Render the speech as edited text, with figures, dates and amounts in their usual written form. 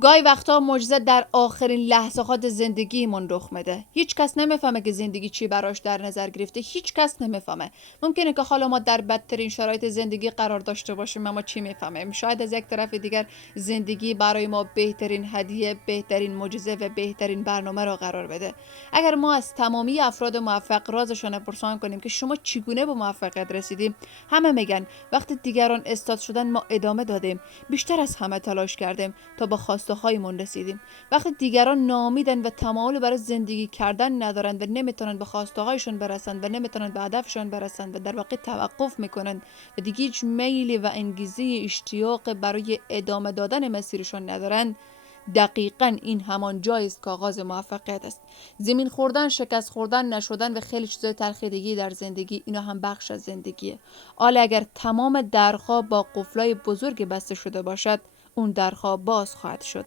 گاهی وقتا معجزه در آخرین لحظات زندگیمون رخ میده. هیچ کس نمیفهمه که زندگی چی براش در نظر گرفته. هیچ کس نمیفهمه. ممکنه که حالا ما در بدترین شرایط زندگی قرار داشته باشیم، اما چی میفهمیم؟ شاید از یک طرف دیگر زندگی برای ما بهترین هدیه، بهترین معجزه و بهترین برنامه را قرار بده. اگر ما از تمامی افراد موفق رازشان پرسان کنیم که شما چگونه به موفقیت رسیدیم، همه میگن وقتی دیگران استاد شدن ما ادامه دادیم، بیشتر از همه تلاش کردیم تا به خواسته هایمون رسیدیم. وقتی دیگران ناامیدن و تمایل برای زندگی کردن ندارند و نمیتونن به خواسته هایشون برسند و نمیتونن به هدفشون برسند و در واقع توقف میکنن و دیگه هیچ میلی و انگیزه اشتیاق برای ادامه دادن مسیرشون ندارند، دقیقاً این همان جایی است که آغاز موفقیت است. زمین خوردن، شکست خوردن، نشدن و خیلی چیزای تلخ دیگه در زندگی، اینا هم بخش از زندگیه. حالا اگر تمام درها با قفلای بزرگ بسته شده باشد، اون درها باز خواهد شد.